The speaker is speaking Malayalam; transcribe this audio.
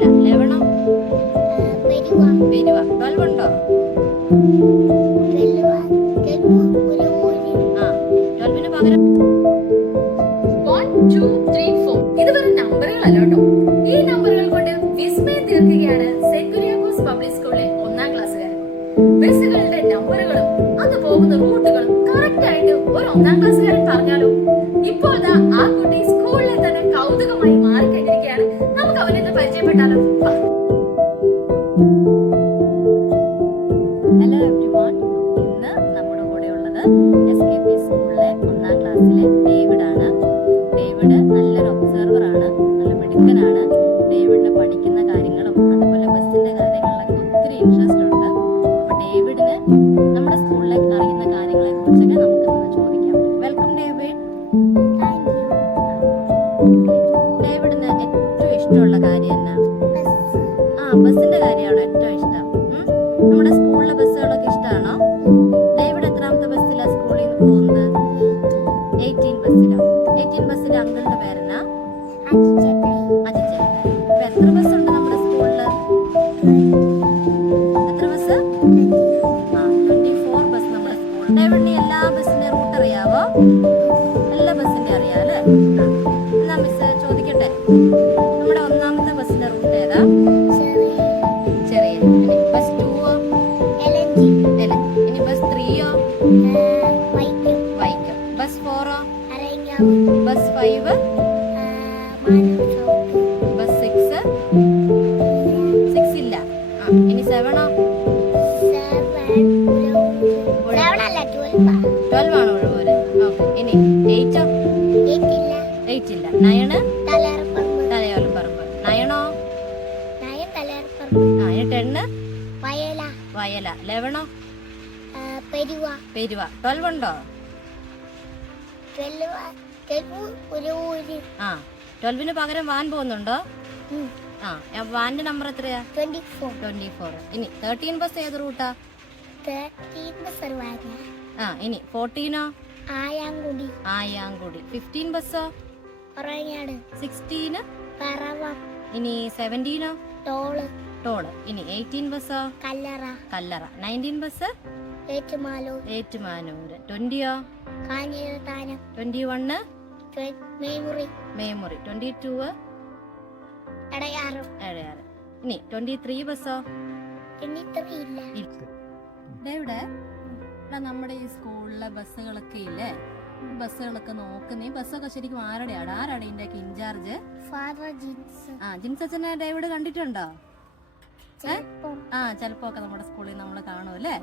വയല. 11 പെരുവ. 12 ഉണ്ടോ? 12ന് പകരം 1 2 3 4 ഇതുവരെ നമ്പറുകളല്ല കേട്ടോ. ഈ നമ്പറുകൾ കൊണ്ട് വിസ്മയം തീർക്കുകയാണ് സെന്റ് കുര്യാക്കോസ് പബ്ലിക് സ്കൂളിലെ 1ാം ക്ലാസ്സുകാരൻ. ബസ്സുകളുടെ നമ്പറുകളും അന്ന് പോകുന്ന റൂട്ടുകളും കറക്റ്റ് ആയിട്ട് ഒരു 1ാം ക്ലാസ്സുകാരൻ പറഞ്ഞാലോ? ഇപ്പോൾ ആ കുട്ടി സ്കൂളിലെ തന്നെ കൗതുകമായി മാറിക്കഴിഞ്ഞിരിക്കുകയാണ്. നമുക്ക് അവനെ പരിചയപ്പെട്ടാലോ? Hello everyone. ഇന്ന് നമ്മുടെ കൂടെ ഉള്ളത് SKP സ്കൂളിലെ 1ാം ക്ലാസ്സിലെ ഡേവിഡ് ആണ്. ഡേവിഡ് നല്ലൊരു ഒബ്സർവർ ആണ്, നല്ല മിടുക്കനാണ്. ഡേവിഡിന് പഠിക്കുന്ന കാര്യങ്ങളും അതുപോലെ ബസ്സിന്റെ കാര്യങ്ങളിലൊക്കെ ഒത്തിരി ഇൻട്രസ്റ്റ് ഉണ്ട്. അപ്പൊ ഡേവിഡിന് നമ്മുടെ സ്കൂളിലേക്ക് അറിയുന്ന കാര്യങ്ങളെ കുറിച്ചൊക്കെ നമുക്ക് ഇന്ന് ചോദിക്കാം. Welcome David. ഡേവിഡിന് ഏറ്റവും ഇഷ്ടമുള്ള കാര്യം എന്നാ? ബസ്സിന്റെ കാര്യമാണോ ഏറ്റവും ഇഷ്ടം? നമ്മുടെ സ്കൂളിലെ ബസ്സുകളൊക്കെ ഇഷ്ടമാണോ? ഡേവിഡ് എത്രാമത്തെ ബസ്സിലാണ് സ്കൂളിൽ നിന്ന് പോകുന്നത്? 18 ബസ്സിലോ? 18 ബസ്സിന്റെ അങ്കിളിന്റെ പേരെന്നാ? അജിച്ചേട്ടൻ. ഇപ്പൊ എത്ര ബസ്സുണ്ട് നമ്മുടെ സ്കൂളില്? എത്ര ബസ്? 24 ബസ് നമ്മുടെ സ്കൂളിൽ. ഡേവിഡിന് എല്ലാ ബസ്സിന്റെ റൂട്ട് അറിയാവോ? എല്ലാ ബസ്സിന്റെ അറിയാം അല്ലേ? എന്നാ മിസ് ചോദിക്കട്ടെ, നമ്മുടെ 1ാമത്തെ ബസ്സിന്റെ റൂട്ട് ഏതാ? ചെറിയ. ഇനി ബസ് 2ഓ? ഇനി ബസ് 3ഓ? വൈക്കം. ബസ് 4ഓ? ബസ് 5? ബസ് 6 ഇല്ല. ഇനി 7ഓ? 12 ആണോ ഒഴിവൂര്? ഓക്കെ. ഇനി 8ഓ? 8 ഇല്ല. 9? തലയോലപ്പറമ്പ്. 9ഓ? ഇനി 10? വയല. 11ഓ? പെരുവ. 12 ഉണ്ടോ? 12ന് പകരം വാൻ പോകുന്നുണ്ടോ? വാന്റെ നമ്പർ എത്രയാ? 24. ഇനി 13 ബസ് ഏത് റൂട്ടാ? ഇനി 14ഓ? ആയാങ്കുടി. 15 ബസ്സോ? 16? ഇനി 17ഓ? ടോള്. ഇനി 18 ബസ്സോ? കല്ലറ. 19 ബസ്? ഏറ്റുമാനൂര്. 20ഓ? 21? മേമുറി. 22? എടയാറ്. ഇനി 23 ബസ്സോ? ഇവിടെ നമ്മുടെ ഈ സ്കൂളിലെ ബസ്സുകളൊക്കെ ഇല്ലേ? ബസ്സുകളൊക്കെ നോക്കുന്ന ഈ ബസ്സൊക്കെ ശരിക്കും ആരുടെയാണ് ഇതിന്റെ ഒക്കെ ഇൻചാർജ്? ജിൻസ് അച്ഛനെ ഡേവിഡ് കണ്ടിട്ടുണ്ടോ? ചിലപ്പോ ഒക്കെ നമ്മുടെ സ്കൂളിൽ നമ്മൾ കാണും അല്ലേ?